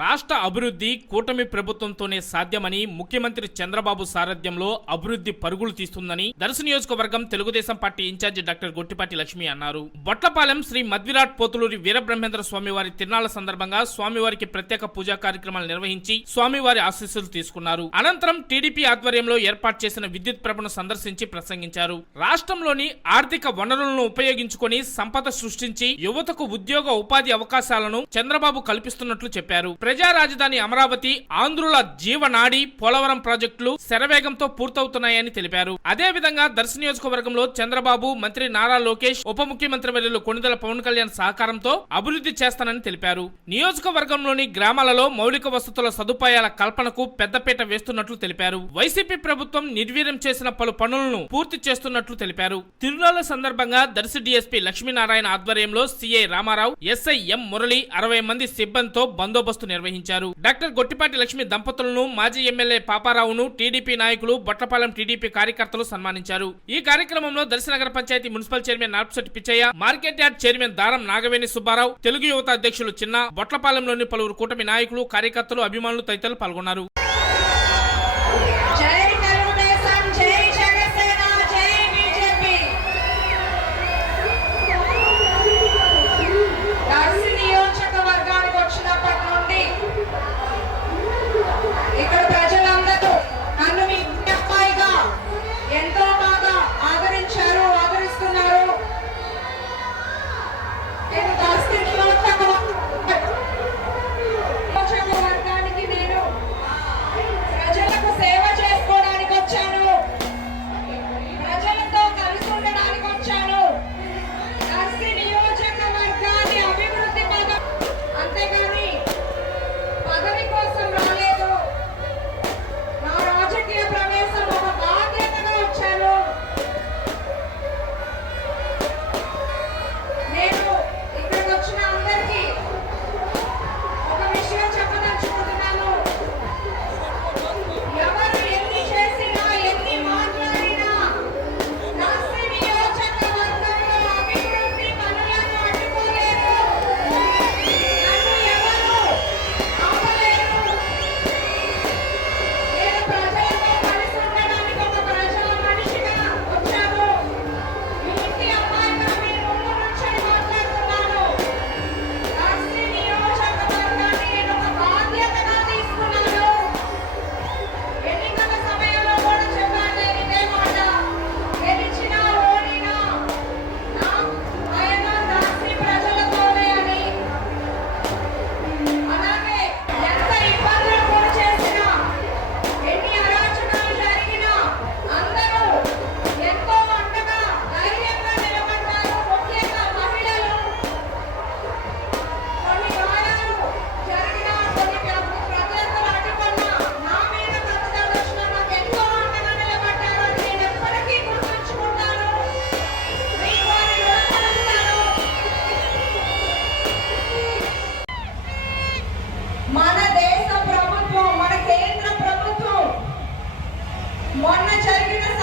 రాష్ట్ర అభివృద్ధి కూటమి ప్రభుత్వంతోనే సాధ్యమని ముఖ్యమంత్రి చంద్రబాబు సారథ్యంలో అభివృద్ధి పరుగులు తీస్తుందని దర్శ నియోజకవర్గం Telugu Desam party in charge doctor Gottipati Lakshmi అన్నారు. బొట్లపాలెం శ్రీ మద్విరాట్ పోతులూరి వీరబ్రహ్మేంద్ర స్వామివారి తిరునాళ్ళ సందర్భంగా స్వామివారికి ప్రత్యేక పూజా కార్యక్రమాలు నిర్వహించి స్వామివారి ఆశీస్సులు తీసుకున్నారు. అనంతరం టీడీపీ ఆధ్వర్యంలో ఏర్పాటు చేసిన విద్యుత్ ప్రభను సందర్శించి ప్రసంగించారు. రాష్ట్రంలోని ఆర్థిక వనరులను ఉపయోగించుకొని సంపద సృష్టించి యువతకు ఉద్యోగ ఉపాధి అవకాశాలను చంద్రబాబు కల్పిస్తున్నట్లు చెప్పారు. ప్రజా రాజధాని అమరావతి ఆంధ్రుల జీవనాడి పోలవరం ప్రాజెక్టులు శరవేగంతో పూర్తవుతున్నాయని తెలిపారు. అదే విధంగా దర్శ నియోజకవర్గంలో చంద్రబాబు మంత్రి నారా లోకేష్ ఉప ముఖ్యమంత్రి వర్యులు కొణిదల పవన్ కళ్యాణ్ సహకారంతో అభివృద్ధి చేస్తానని తెలిపారు. నియోజకవర్గంలోని గ్రామాలలో మౌలిక వసతుల సదుపాయాల కల్పనకు పెద్దపీట వేస్తున్నట్లు తెలిపారు. వైసీపీ ప్రభుత్వం నిర్వీర్యం చేసిన పలు పనులను పూర్తి చేస్తున్నట్లు తెలిపారు. తిరునాళ్ళ సందర్భంగా దర్శి డీఎస్పీ లక్ష్మీనారాయణ ఆధ్వర్యంలో CI Rama Rao SI M Murali అరవై మంది సిబ్బందితో బందోబస్తు నిర్వహించారు. డాక్టర్ గొట్టిపాటి లక్ష్మి దంపతులను మాజీ ఎమ్మెల్యే పాపారావును టీడీపీ నాయకులు బొట్లపాలెం టీడీపీ కార్యకర్తలు సన్మానించారు. ఈ కార్యక్రమంలో దర్శనగర panchayat municipal chairman Narpasetti Pichaiah market yard chairman Daram Nagaveni Subba Rao Telugu యువత అధ్యక్షులు చిన్న బొట్లపాలెంలోని పలువురు కూటమి నాయకులు కార్యకర్తలు అభిమానులు తదితరులు పాల్గొన్నారు. మొన్న జరిగిన సంఘటన